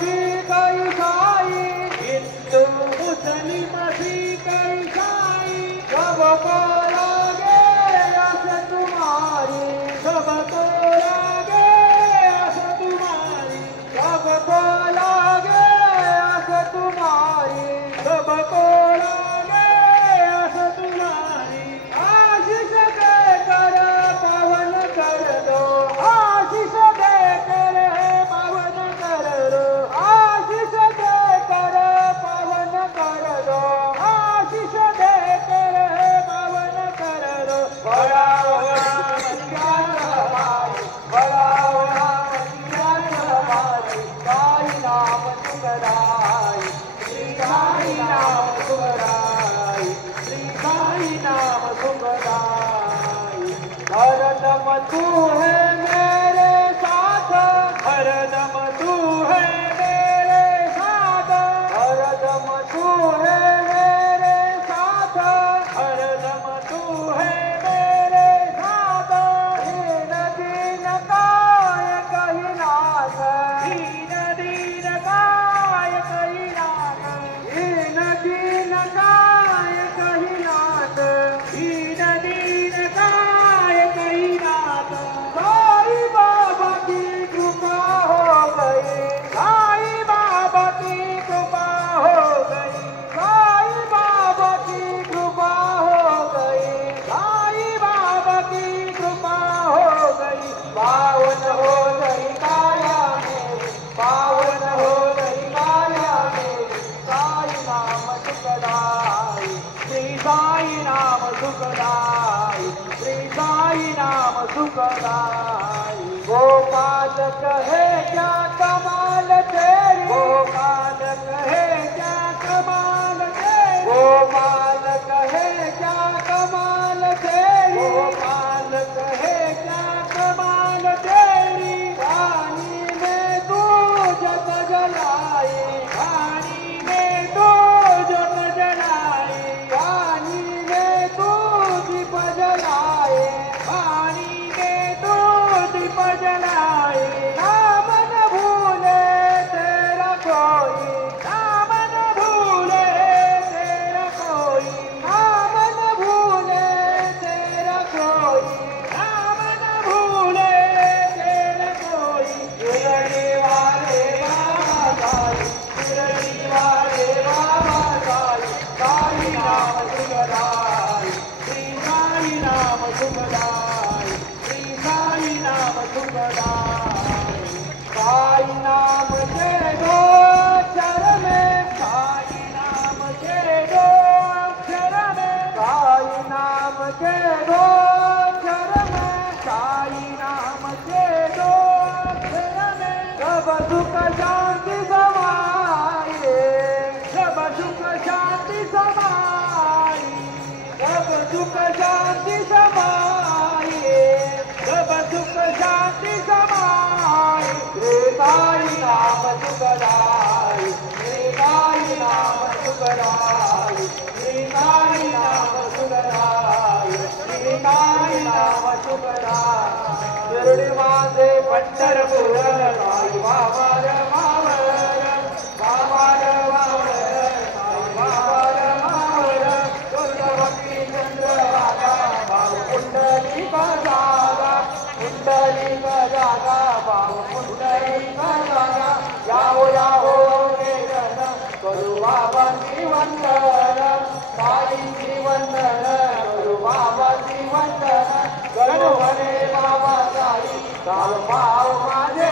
माझी कैसाई हिंदू मुस्लिम सिख ईसाई सबको लागे आस तुम्हारी सबको लागे आस तुम्हारी सबको लागे आस तुम्हारी सबको लागे आस तुम्हारी आशीष देकर पावन कर दो आशीष देकर पावन कर दो आशीष देकर पावन कर दो आशीष देकर पावन कर दो बड़ा साई नाम सुखदाई श्री साई नाम सुखदाई श्री साई नाम सुखदाई हरदम तू है मेरे साथ हरदम तू है मेरे साथ हरदम तू है मेरे साथ हरदम तू है मेरे साथ दीन दीन काय कही नाथ दीन दीन काय कही नाथ दीन दीन काय कही नाथ दीन दीन काय कही नाथ साई बाबा की कृपा हो गई साई बाबा की कृपा हो गई साई बाबा की कृपा हो गई साई बाबा की कृपा हो गई पावन हो गई काया मेरी पावन हो गई काया मेरी साई नाम सुखदाई श्री साई नाम सुखदाई श्री साई नाम सुखदाई गोपाल कहे क्या कमाल तेरी गोपाल कहे क्या कमाल तेरी गोपाल कहे क्या कमाल तेरी गोपाल कहे क्या कमाल तेरी पानी में तू जग जलाई पानी में तू जग जलाई पानी में तू दीप जलाए पानी में तू दीप जलाए नाम न भूले तेरा कोई नाम न भूले तेरा कोई नाम न भूले तेरा कोई नाम न भूले तेरा कोई शिरडी वाले बाबा साई शिरडी वाले बाबा साई साई नाम सुखदाई श्री साई नाम सुखदाई श्री साई नाम सुखदाई साई नाम के दो अक्षर में साई नाम के दो अक्षर में साई नाम के दो अक्षर में साई नाम के दो अक्षर में सब सुख शांति समाए सब सुख शांति समाए सब सुख शांति समाए सब सुख शांति समाए श्री साई नाम सुखदाई श्री साई नाम सुखदाई श्री साई नाम सुखदाई श्री साई नाम सुखदाई शिरडी माझे पंढरपूर साई बाबा रे मावळ बाबा रे मावळ साई बाबा रे मावळ दुर्गवती चंद्रभागा भाऊ पुंडलिक जागा पुंडलिक जागा भाऊ पुंडलिक जागा यावो यावो वेदन करू बाबांची वंदन साईंची वंदन करू बाबांची वंदन करू म्हणे बाबा साई चाल पाव माझे